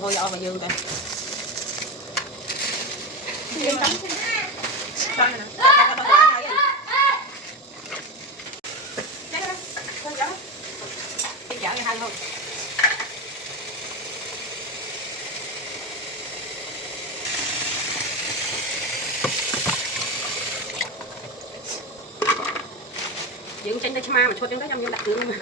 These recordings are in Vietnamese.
Thôi dạo mà dương đây. Dương tranh đây mà chốt đến đó trong dương đặt tướng mà.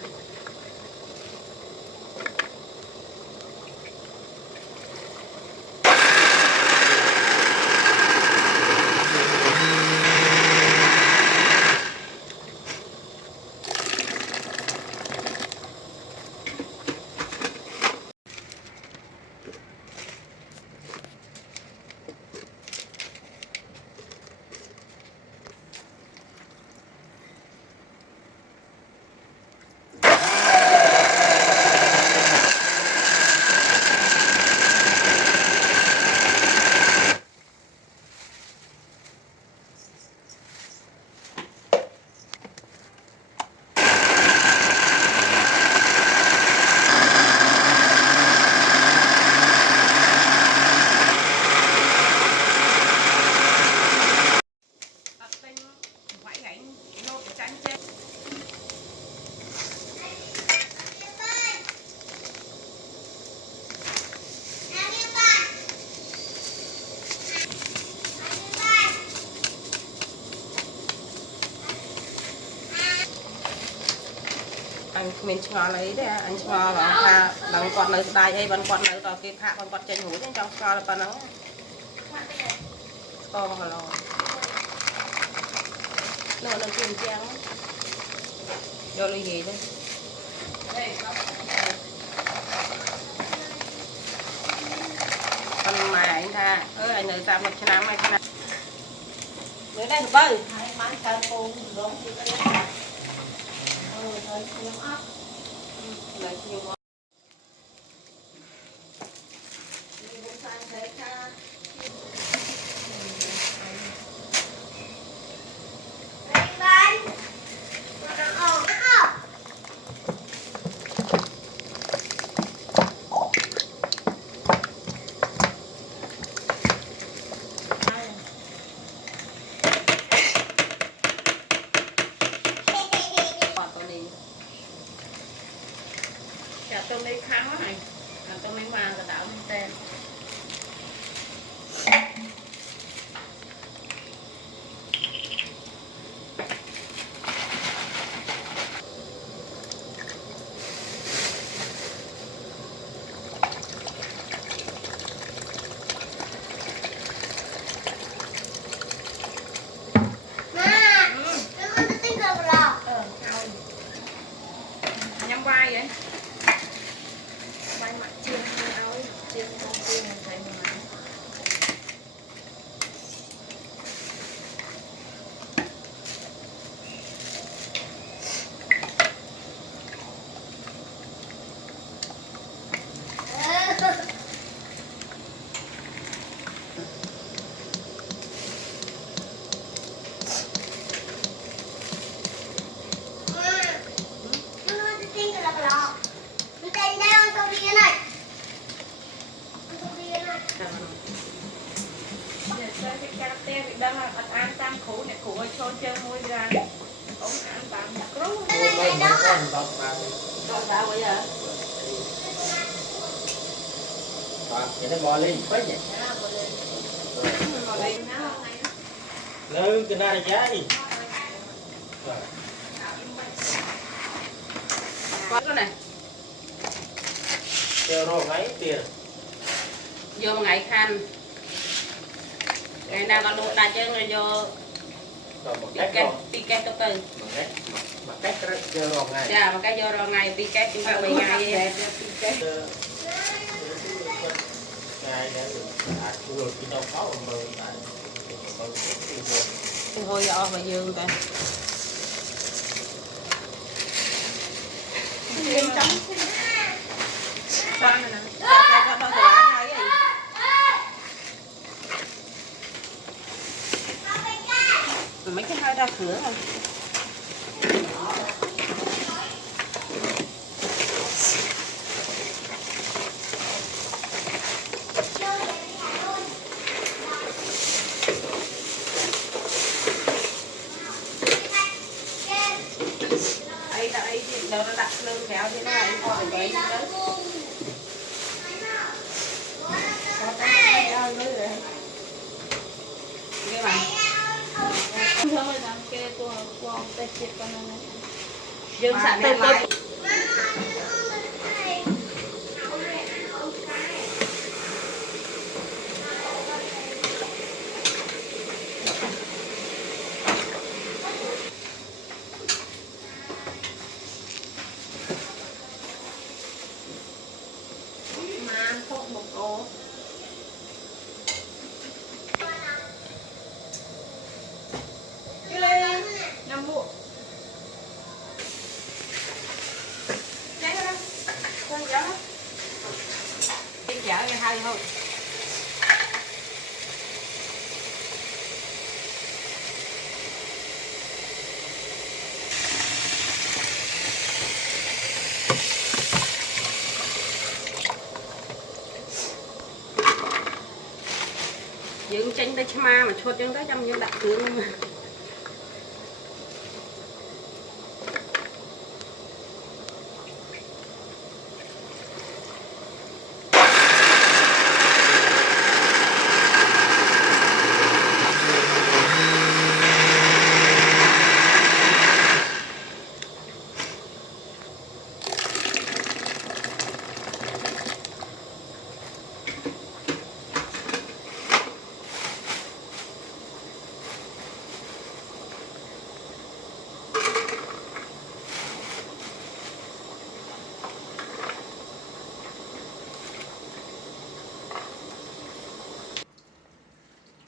Anh mình cho lấy đấy anh cho là bằng con nơi đai hay bằng con nơi tao kia thả bằng con chân ngủ trong cho là bằng nó to mà lo nó kim trang vô lấy gì đấy con mà anh tha anh nơi sao một năm này thế nữa đây bơi bán sao cô giống gì cái thôi chiếm ấp lại chiếm ấp đi buôn sang thế cha anh bán nó đang ổn không trong đây kháng quá này trong đây vàng là đảo lên tên nhắm vai vậy mặt chiên áo chiên con chiên mình thấy mình đang ăn tam khổ này của cho chơi môi ra ông ăn tam đặc rú đó sao bây giờ vậy nó bò lên phải vậy lên cái này giá đi có cái này chờ rồi ngay tiền vô ngày khăn ngày nào còn lụa đa chân rồi vô piket tới từ bằng cách vô rồi ngày dạ bằng cách vô rồi ngày piket chúng ta 10 ngày vậy piket ngày rồi khi đâu có mười thôi giờ mà dương ta con này nè mấy cái hơi ra cửa rồi Ghê mà. Dương sẵn từ lại. mà không một ổ năm bộ Đi chở cái hai thôi. Dương tranh đây mà chốt dương tới trong những đặc tướng mà.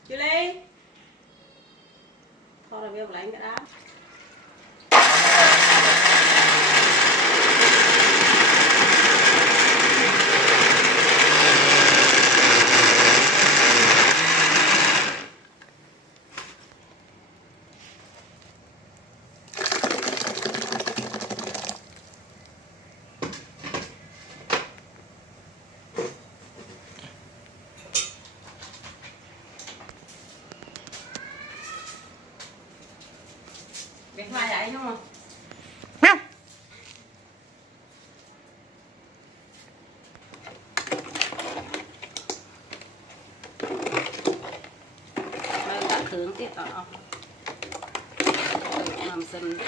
Chị Ly thôi là bây giờ lấy cái đó. Việc mai vậy đúng không? Đây đã thưởng tiếp đó. Làm xin.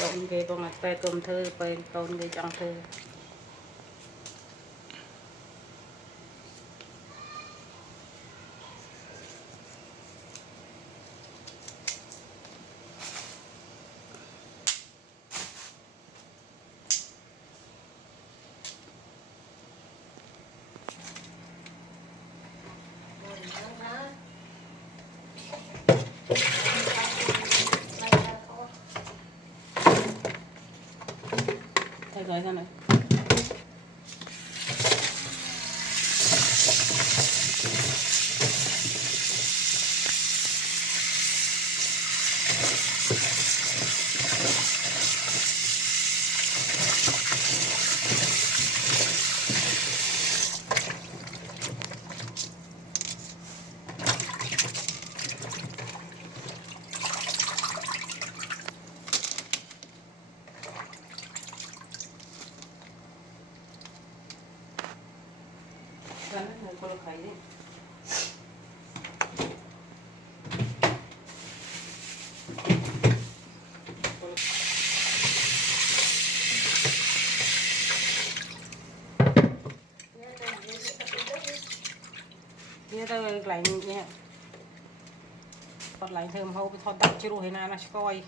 Tôm về con là pe tôm thư, pe tôm về trong thư. Thôi rồi sao này? Con khay đi. Dia tới lại nha. Còn lại thơm hô thôi đặt chưa rồi na nó coi.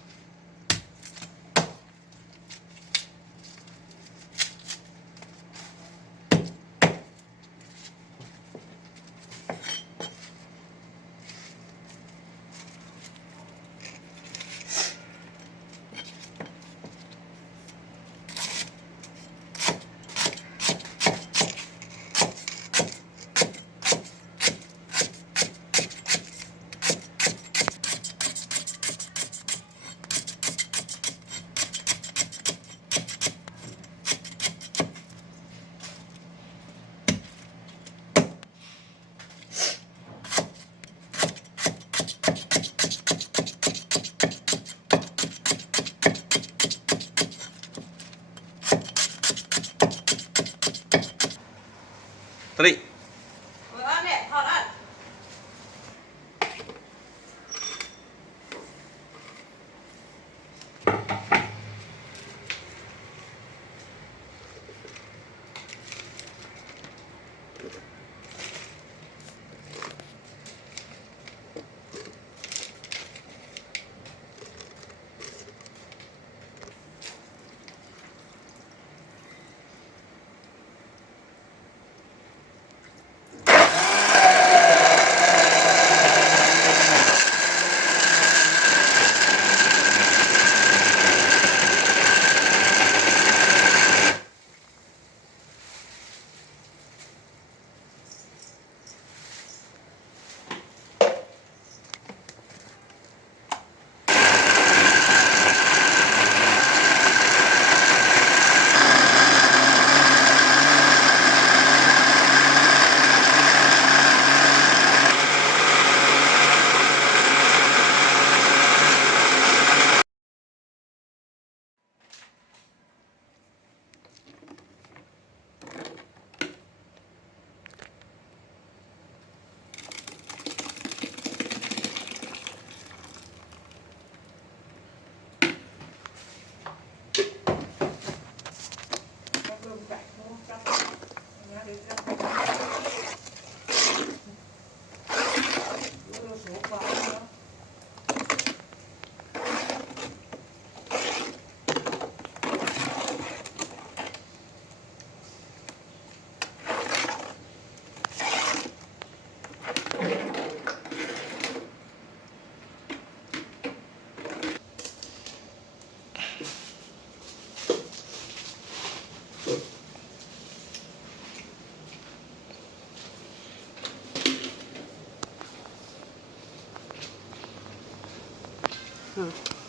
Tri. Nè, thọt ơi.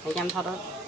Phải nhâm thọt đó.